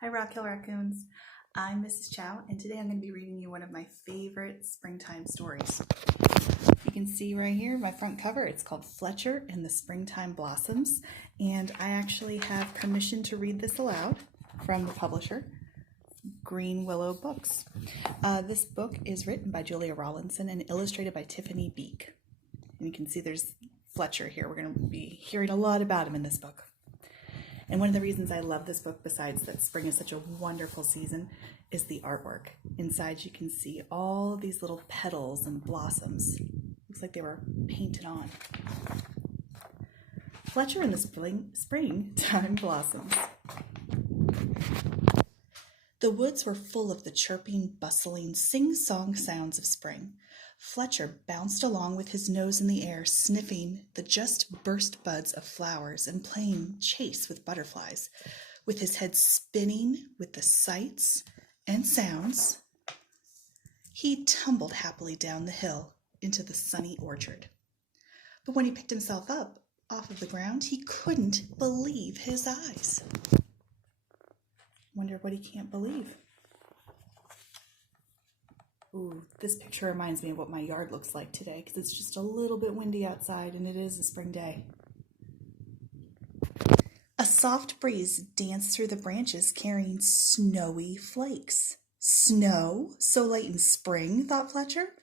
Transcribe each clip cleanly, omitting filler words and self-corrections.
Hi Rock Hill Raccoons, I'm Mrs. Chao and today I'm going to be reading you one of my favorite springtime stories. You can see right here my front cover, it's called Fletcher and the Springtime Blossoms, and I actually have permission to read this aloud from the publisher, Green Willow Books. This book is written by Julia Rawlinson and illustrated by Tiffany Beek. And you can see there's Fletcher here. We're going to be hearing a lot about him in this book. And one of the reasons I love this book, besides that spring is such a wonderful season, is the artwork. Inside you can see all of these little petals and blossoms. Looks like they were painted on. Fletcher and the Springtime Blossoms. The woods were full of the chirping, bustling, sing-song sounds of spring. Fletcher bounced along with his nose in the air, sniffing the just burst buds of flowers and playing chase with butterflies, with his head spinning with the sights and sounds. He tumbled happily down the hill into the sunny orchard. But when he picked himself up off of the ground, he couldn't believe his eyes. Wonder what he can't believe. Ooh, this picture reminds me of what my yard looks like today because it's just a little bit windy outside and it is a spring day. A soft breeze danced through the branches carrying snowy flakes. Snow? So late in spring, thought Fletcher.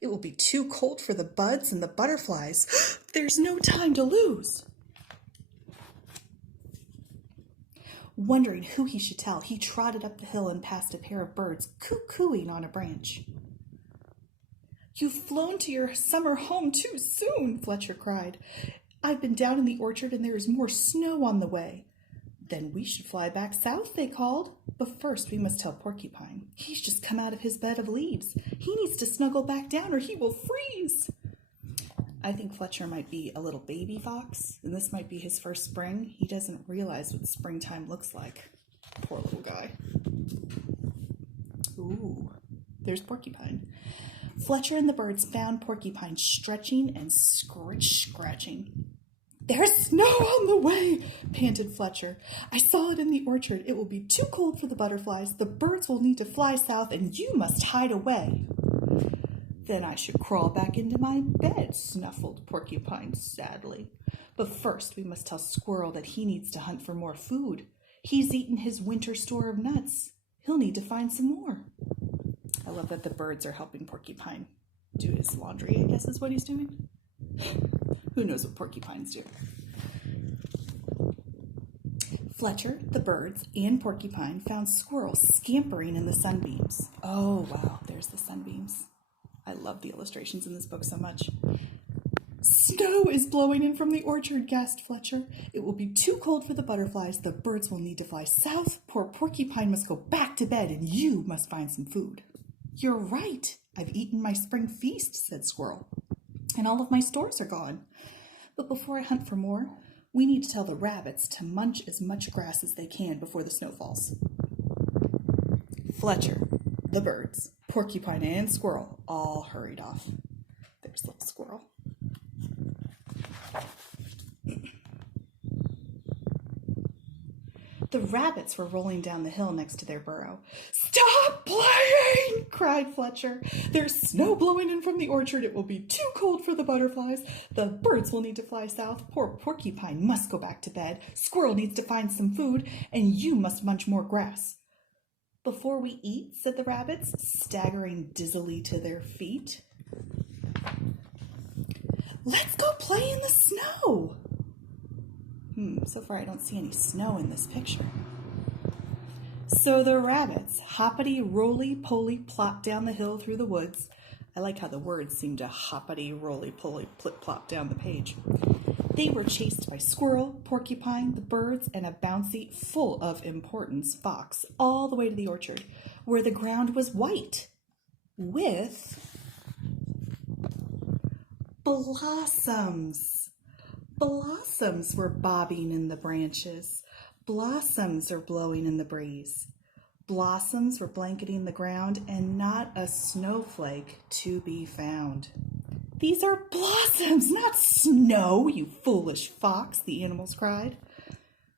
It will be too cold for the buds and the butterflies. There's no time to lose. Wondering who he should tell, he trotted up the hill and passed a pair of birds cuckooing on a branch. "You've flown to your summer home too soon," Fletcher cried. "I've been down in the orchard and there is more snow on the way." "Then we should fly back south," they called. "But first we must tell Porcupine. He's just come out of his bed of leaves. He needs to snuggle back down or he will freeze." I think Fletcher might be a little baby fox, and this might be his first spring. He doesn't realize what springtime looks like. Poor little guy. Ooh, there's Porcupine. Fletcher and the birds found Porcupine stretching and scratching. "There's snow on the way," panted Fletcher. "I saw it in the orchard. It will be too cold for the butterflies. The birds will need to fly south, and you must hide away." "Then I should crawl back into my bed," snuffled Porcupine sadly. "But first we must tell Squirrel that he needs to hunt for more food. He's eaten his winter store of nuts. He'll need to find some more." I love that the birds are helping Porcupine do his laundry, I guess is what he's doing. Who knows what porcupines do? Fletcher, the birds, and Porcupine found Squirrel scampering in the sunbeams. Oh, wow, there's the sunbeams. I love the illustrations in this book so much. "Snow is blowing in from the orchard," gasped Fletcher. "It will be too cold for the butterflies. The birds will need to fly south. Poor Porcupine must go back to bed, and you must find some food." "You're right. I've eaten my spring feast," said Squirrel, "and all of my stores are gone. But before I hunt for more, we need to tell the rabbits to munch as much grass as they can before the snow falls." Fletcher, the birds, Porcupine, and Squirrel all hurried off. There's little Squirrel. The rabbits were rolling down the hill next to their burrow. "Stop playing!" cried Fletcher. "There's snow blowing in from the orchard. It will be too cold for the butterflies. The birds will need to fly south. Poor Porcupine must go back to bed. Squirrel needs to find some food, and you must munch more grass." "Before we eat," said the rabbits, staggering dizzily to their feet. "Let's go play in the snow." So far I don't see any snow in this picture. So the rabbits, hoppity-roly-poly, plopped down the hill through the woods. I like how the words seem to hoppity-roly-poly, plip-plop down the page. They were chased by Squirrel, Porcupine, the birds, and a bouncy, full of importance fox, all the way to the orchard, where the ground was white with blossoms. Blossoms were bobbing in the branches. Blossoms are blowing in the breeze. Blossoms were blanketing the ground, and not a snowflake to be found. "These are blossoms, not snow, you foolish fox," the animals cried.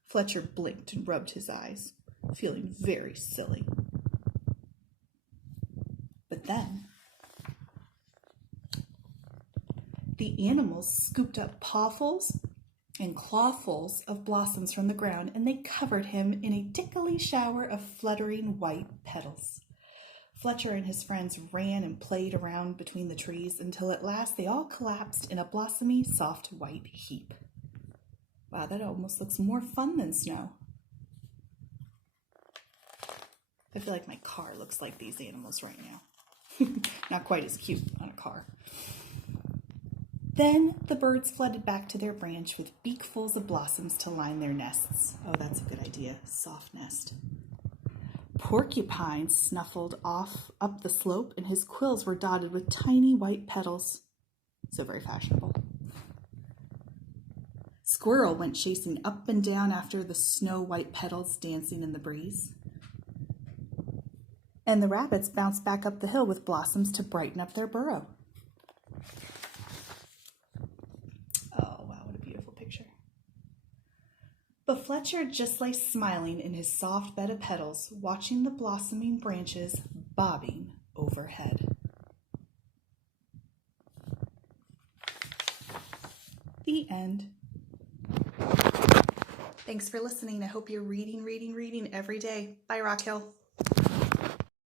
Fletcher blinked and rubbed his eyes. feeling very silly. But then the animals scooped up pawfuls and clawfuls of blossoms from the ground, and they covered him in a tickly shower of fluttering white petals. Fletcher and his friends ran and played around between the trees until at last they all collapsed in a blossomy, soft white heap. Wow, that almost looks more fun than snow. I feel like my car looks like these animals right now. Not quite as cute on a car. Then the birds flooded back to their branch with beakfuls of blossoms to line their nests. Oh, that's a good idea. Soft nest. Porcupine snuffled off up the slope, and his quills were dotted with tiny white petals. So very fashionable. Squirrel went chasing up and down after the snow-white petals dancing in the breeze. And the rabbits bounced back up the hill with blossoms to brighten up their burrow. But Fletcher just lay smiling in his soft bed of petals, watching the blossoming branches bobbing overhead. The end. Thanks for listening. I hope you're reading every day. Bye, Rock Hill.